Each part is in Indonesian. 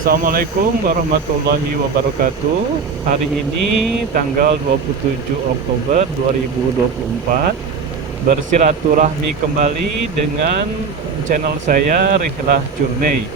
Assalamualaikum warahmatullahi wabarakatuh. Hari ini tanggal 27 Oktober 2024, bersilaturahmi kembali dengan channel saya Rihlah Journey.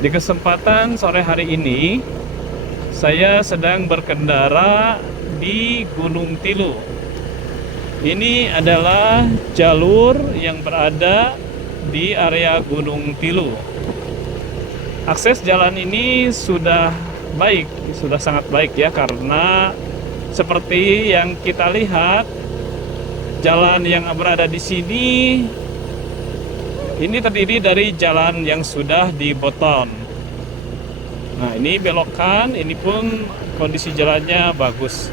Di kesempatan sore hari ini saya sedang berkendara di Gunung Tilu. Ini adalah jalur yang berada di area Gunung Tilu. Akses jalan ini sudah baik, sudah sangat baik ya, karena seperti yang kita lihat, jalan yang berada di sini ini terdiri dari jalan yang sudah dibeton. Nah, ini belokan, ini pun kondisi jalannya bagus.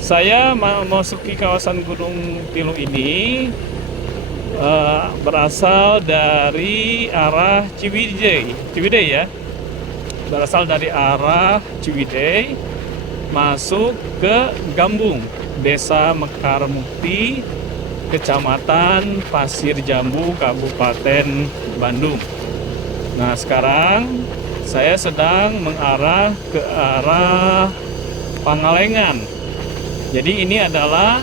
Saya memasuki kawasan Gunung Tilu ini berasal dari arah Ciwidey ya, berasal dari arah Ciwidey masuk ke Gambung, Desa Mekar Mukti, Kecamatan Pasir Jambu, Kabupaten Bandung. Nah, sekarang saya sedang mengarah ke arah Pangalengan. Jadi ini adalah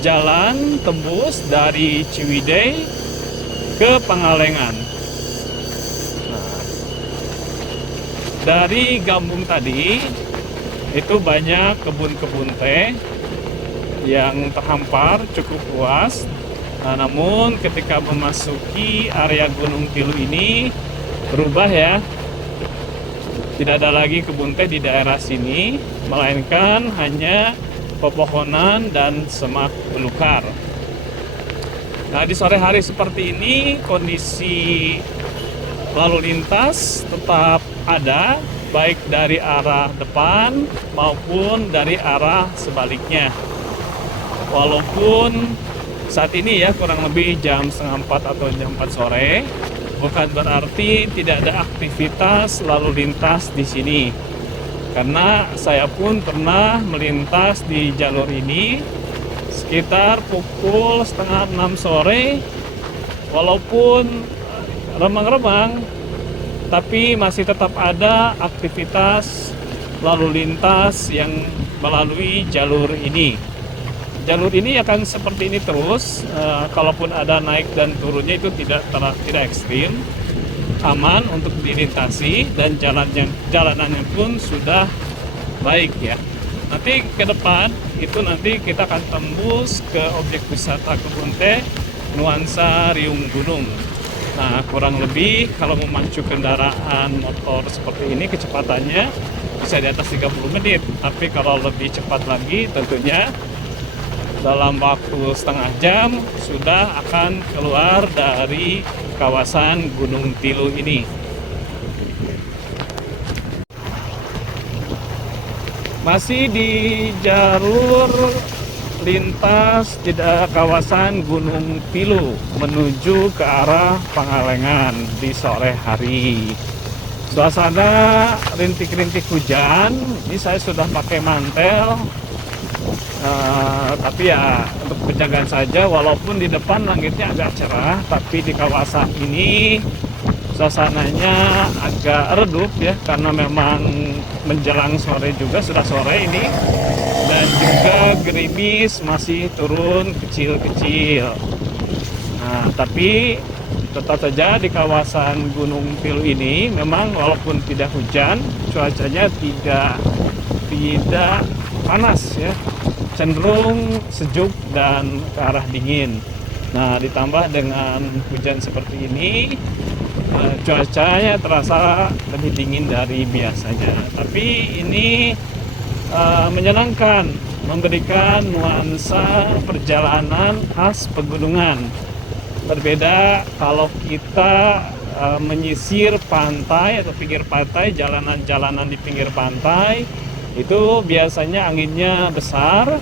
jalan tembus dari Ciwidey ke Pangalengan. Nah, dari Gambung tadi itu banyak kebun-kebun teh yang terhampar cukup luas. Nah, namun ketika memasuki area Gunung Tilu ini berubah ya. Tidak ada lagi kebun teh di daerah sini, melainkan hanya pepohonan dan semak belukar. Nah, di sore hari seperti ini kondisi lalu lintas tetap ada, baik dari arah depan maupun dari arah sebaliknya. Walaupun saat ini ya kurang lebih jam setengah 4 atau jam 4 sore, bukan berarti tidak ada aktivitas lalu lintas di sini. Karena saya pun pernah melintas di jalur ini sekitar pukul setengah 6 sore, walaupun remang-remang, tapi masih tetap ada aktivitas lalu lintas yang melalui jalur ini. Jalur ini akan seperti ini terus, kalaupun ada naik dan turunnya itu tidak ekstrim, aman untuk dilintasi, dan jalanannya pun sudah baik ya. Nanti ke depan itu nanti kita akan tembus ke objek wisata kebun teh Nuansa Riung Gunung. Nah, kurang lebih kalau memacu kendaraan motor seperti ini kecepatannya bisa di atas 30 menit. Tapi kalau lebih cepat lagi tentunya dalam waktu setengah jam sudah akan keluar dari kawasan Gunung Tilu ini. Masih di jalur lintas tidak kawasan Gunung Tilu menuju ke arah Pangalengan di sore hari. Suasana rintik-rintik hujan. Ini saya sudah pakai mantel. Tapi ya untuk penjagaan saja, walaupun di depan langitnya agak cerah, tapi di kawasan ini suasananya agak redup ya, karena memang menjelang sore juga, sudah sore ini, dan juga gerimis masih turun kecil-kecil. Nah, tapi tetap saja di kawasan Gunung Tilu ini memang walaupun tidak hujan, cuacanya tidak panas ya, cenderung sejuk dan ke arah dingin. Nah, ditambah dengan hujan seperti ini, cuacanya terasa lebih dingin dari biasanya. Tapi ini menyenangkan, memberikan nuansa perjalanan khas pegunungan. Berbeda kalau kita menyisir pantai atau pinggir pantai, jalanan-jalanan di pinggir pantai itu biasanya anginnya besar,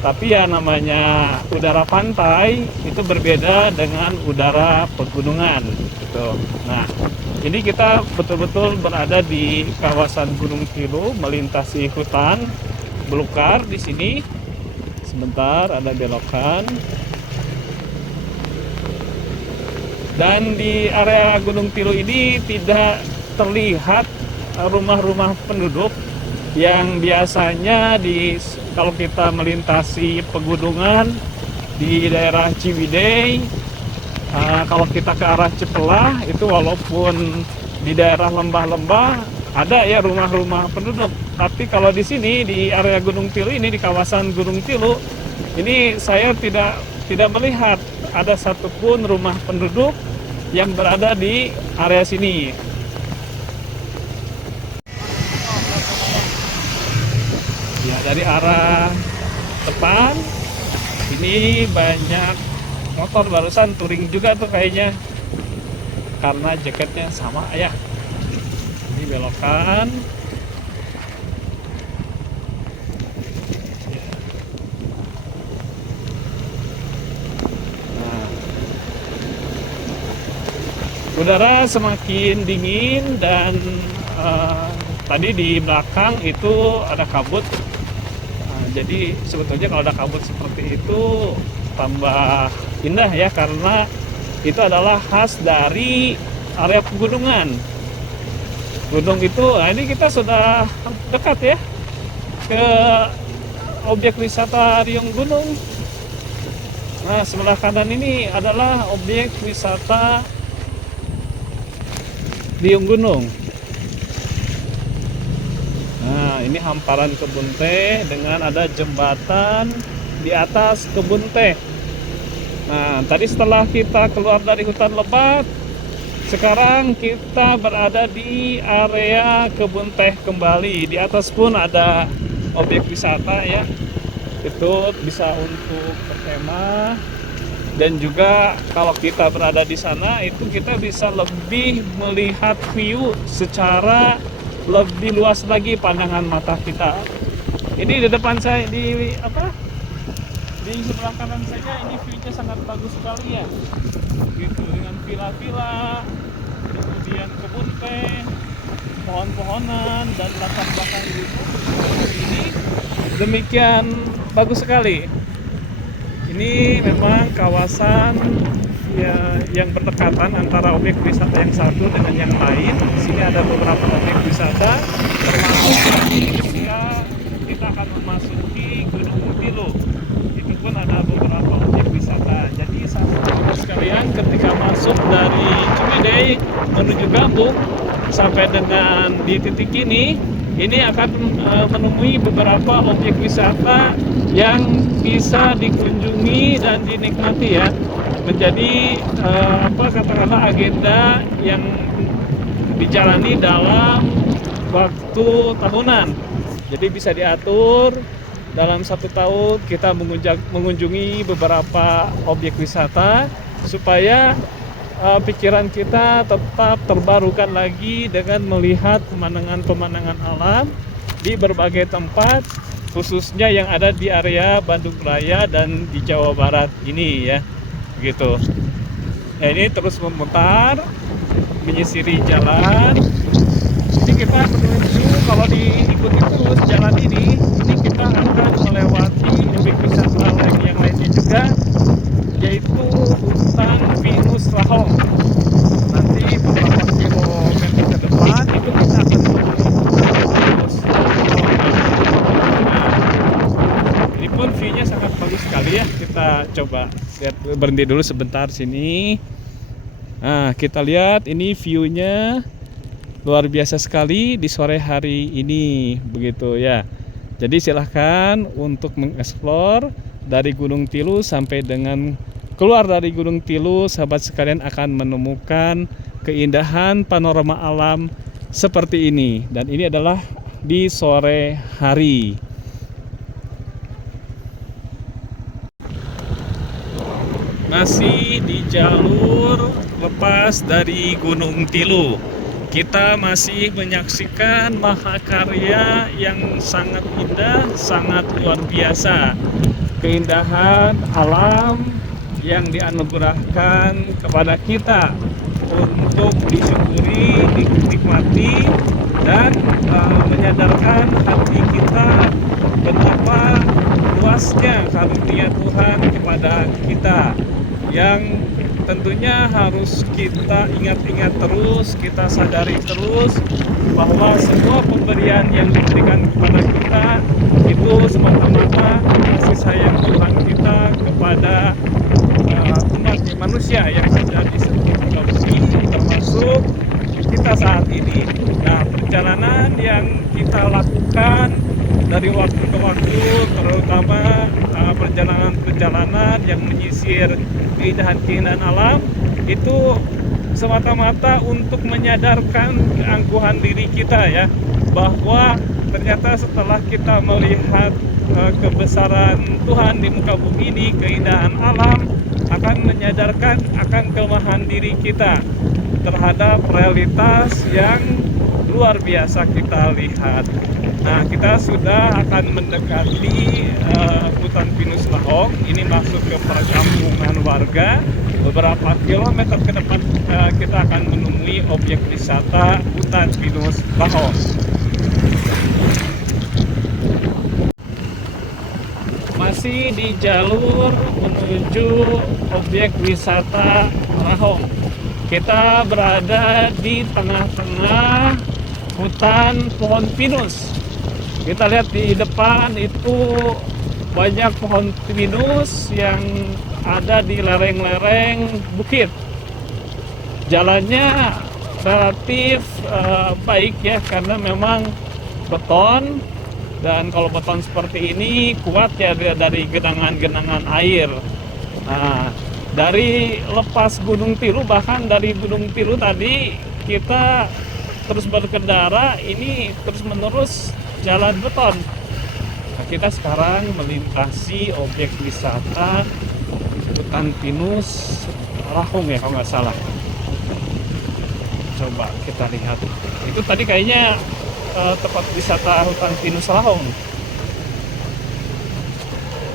tapi ya namanya udara pantai itu berbeda dengan udara pegunungan gitu. Nah, ini kita betul-betul berada di kawasan Gunung Tilu, melintasi hutan belukar di sini. Sebentar ada belokan. Dan di area Gunung Tilu ini tidak terlihat rumah-rumah penduduk yang biasanya kalau kita melintasi pegunungan di daerah Ciwidey, kalau kita ke arah Cipelah itu walaupun di daerah lembah-lembah ada ya rumah-rumah penduduk, tapi kalau di sini di area Gunung Tilu ini, di kawasan Gunung Tilu ini, saya tidak melihat ada satupun rumah penduduk yang berada di area sini. Ya, dari arah depan ini banyak motor, barusan touring juga tuh kayaknya karena jaketnya sama ya. Ini belokan. Udara semakin dingin dan tadi di belakang itu ada kabut. Jadi sebetulnya kalau ada kabut seperti itu tambah indah ya, karena itu adalah khas dari area pegunungan. Gunung itu, ini kita sudah dekat ya ke objek wisata Riung Gunung. Nah, sebelah kanan ini adalah objek wisata Riung Gunung. Nah, ini hamparan kebun teh dengan ada jembatan di atas kebun teh. Nah, tadi setelah kita keluar dari hutan lebat, sekarang kita berada di area kebun teh kembali. Di atas pun ada objek wisata ya. Itu bisa untuk berkemah. Dan juga kalau kita berada di sana itu kita bisa lebih melihat view secara lebih luas lagi pandangan mata kita. Ini di depan saya di sebelah kanan saja ini view-nya sangat bagus sekali ya. Gitu, dengan villa-villa, kemudian kebun teh, pohon-pohonan dan latar belakang itu ini demikian bagus sekali. Ini memang kawasan ya, yang berdekatan antara objek wisata yang satu dengan yang lain. Di sini ada beberapa objek wisata, termasuk ketika kita akan memasuki Gunung Tilu. Itu pun ada beberapa objek wisata. Jadi sahabat sekalian, ketika masuk dari Ciwidey menuju Gambung sampai dengan di titik ini akan menemui beberapa objek wisata yang bisa dikunjungi dan dinikmati ya, menjadi katakanlah agenda yang dijalani dalam waktu tahunan. Jadi bisa diatur dalam 1 tahun kita mengunjungi beberapa objek wisata supaya pikiran kita tetap terbarukan lagi dengan melihat pemandangan-pemandangan alam di berbagai tempat, khususnya yang ada di area Bandung Raya dan di Jawa Barat ini ya, gitu. Nah, ini terus memutar, menyisiri jalan. Ini kita menuju, kalau diikuti terus jalan ini kita akan melewati objek wisata yang lainnya juga, yaitu hutan pinus Rahong. Nanti beberapa kilometer ke depan itu kita akan terus. Ini pun view-nya sangat bagus sekali ya. Kita coba lihat, berhenti dulu sebentar sini. Nah, kita lihat ini view-nya luar biasa sekali di sore hari ini, begitu ya. Jadi silahkan untuk mengeksplor dari Gunung Tilu sampai dengan keluar dari Gunung Tilu, sahabat sekalian akan menemukan keindahan panorama alam seperti ini. Dan ini adalah di sore hari. Masih di jalur lepas dari Gunung Tilu, kita masih menyaksikan mahakarya yang sangat indah, sangat luar biasa. Keindahan alam yang dianugerahkan kepada kita untuk disyukuri, dinikmati, dan menyadarkan hati kita betapa luasnya karunia Tuhan kepada kita yang tentunya harus kita ingat-ingat terus, kita sadari terus bahwa semua pemberian yang diberikan kepada kita itu semata-mata kasih sayang Tuhan kita kepada umat manusia yang ada di seluruh bumi, termasuk kita saat ini. Nah, perjalanan yang kita lakukan dari waktu ke waktu, terutama perjalanan-perjalanan yang menyisir keindahan-keindahan alam, itu semata-mata untuk menyadarkan keangkuhan diri kita ya, bahwa ternyata setelah kita melihat kebesaran Tuhan di muka bumi ini, keindahan alam, akan menyadarkan akan kelemahan diri kita terhadap realitas yang luar biasa kita lihat. Nah, kita sudah akan mendekati hutan pinus Lahong. Ini masuk ke perkampungan warga. Beberapa kilometer ke depan kita akan menemui objek wisata hutan pinus Lahong. Masih di jalur menuju objek wisata Lahong. Kita berada di tengah-tengah hutan pohon pinus. Kita lihat di depan itu banyak pohon pinus yang ada di lereng-lereng bukit. Jalannya relatif baik ya, karena memang beton, dan kalau beton seperti ini kuat ya dari genangan-genangan air. Nah, dari lepas Gunung Tilu, bahkan dari Gunung Tilu tadi kita terus berkendara, ini terus-menerus jalan beton. Nah, kita sekarang melintasi objek wisata hutan pinus Lahong ya, kalau nggak salah. Coba kita lihat. Itu tadi kayaknya tempat wisata hutan pinus Lahong.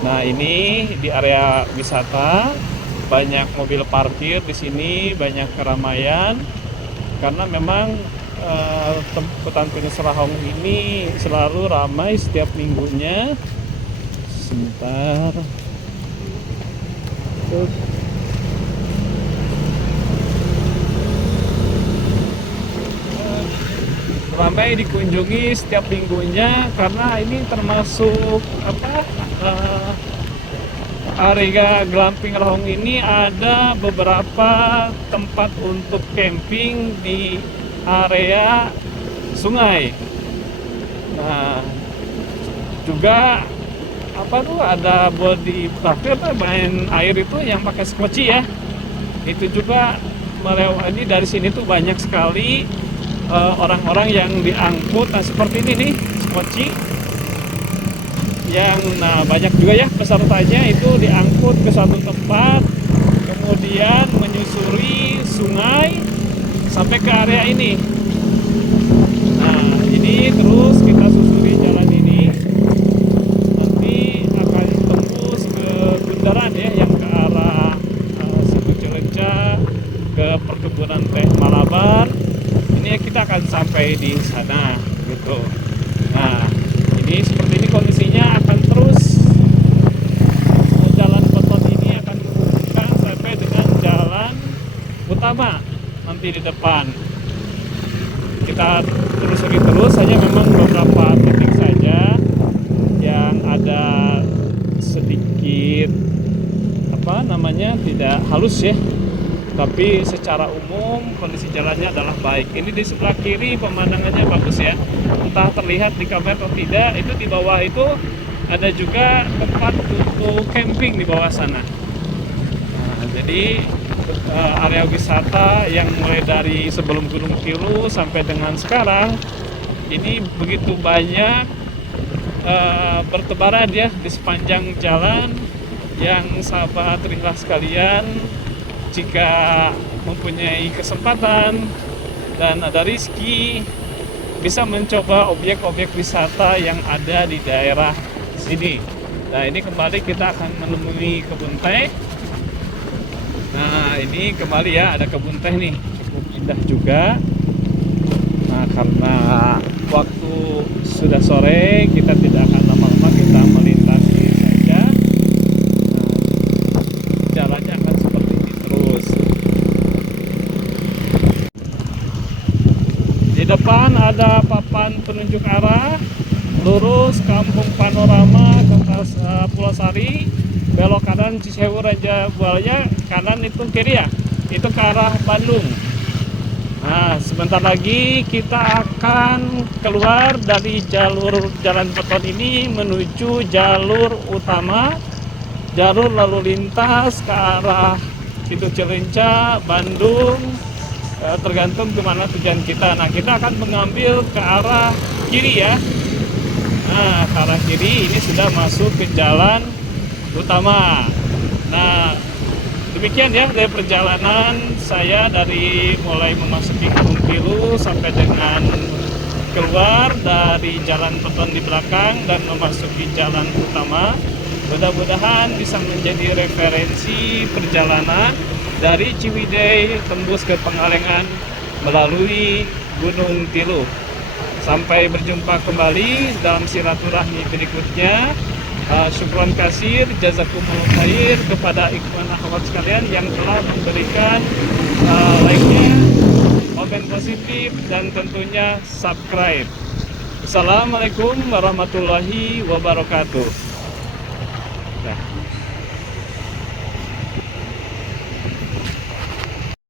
Nah, ini di area wisata banyak mobil parkir di sini, banyak keramaian karena memang hutan pinus Lahong ini selalu ramai setiap minggunya. Sebentar. Ramai dikunjungi setiap minggunya karena ini termasuk area glamping Lahong ini ada beberapa tempat untuk camping di area sungai. Nah, juga ada body parkir main air itu yang pakai skoci ya. Itu juga melewati dari sini tuh banyak sekali orang-orang yang diangkut. Nah, seperti ini nih skoci yang banyak juga ya pesertanya itu diangkut ke suatu tempat, kemudian menyusuri sungai sampai ke area ini. Nah, ini terus kita susuri jalan ini, nanti akan tembus ke bundaran ya yang ke arah Situ Cileunca, ke perkebunan teh Malabar. Ini kita akan sampai di sana gitu. Nah, ini seperti ini kondisinya, akan terus jalan beton ini akan dihubungkan sampai dengan jalan utama nanti di depan. Kita telusuri terus saja, memang beberapa titik saja yang ada sedikit tidak halus ya, tapi secara umum kondisi jalannya adalah baik. Ini di sebelah kiri pemandangannya bagus ya, entah terlihat di kamera atau tidak. Itu di bawah itu ada juga tempat untuk camping di bawah sana. Nah, jadi area wisata yang mulai dari sebelum Gunung Tilu sampai dengan sekarang ini begitu banyak bertebaran ya di sepanjang jalan. Yang sahabat rinlah sekalian, jika mempunyai kesempatan dan ada rezeki, bisa mencoba objek-objek wisata yang ada di daerah sini. Nah, ini kembali kita akan menemui kebun teh. Nah, ini kembali ya, ada kebun teh nih, cukup indah juga. Nah, karena waktu sudah sore, kita tidak akan lama-lama, kita melintasi saja. Nah, jalannya akan seperti ini terus. depan ada papan penunjuk arah, lurus Kampung Panorama, Kota Pulau Sari, belok kanan Cisewu Raja Buaya, kanan itu kiri ya, itu ke arah Bandung. Nah, sebentar lagi kita akan keluar dari jalur jalan beton ini menuju jalur utama, jalur lalu lintas ke arah Situ Cileunca, Bandung, tergantung kemana tujuan kita. Nah, kita akan mengambil ke arah kiri ya. Nah, ke arah kiri ini sudah masuk ke jalan utama. Nah, demikian ya dari perjalanan saya dari mulai memasuki Gunung Tilu sampai dengan keluar dari jalan beton di belakang dan memasuki jalan utama. Mudah-mudahan bisa menjadi referensi perjalanan dari Ciwidey tembus ke Pangalengan melalui Gunung Tilu. Sampai berjumpa kembali dalam silaturahmi berikutnya. Syukron kasir, jazakumullah khair kepada ikhwan akhwat sekalian yang telah memberikan like-nya, komen positif, dan tentunya subscribe. Assalamualaikum warahmatullahi wabarakatuh. Nah.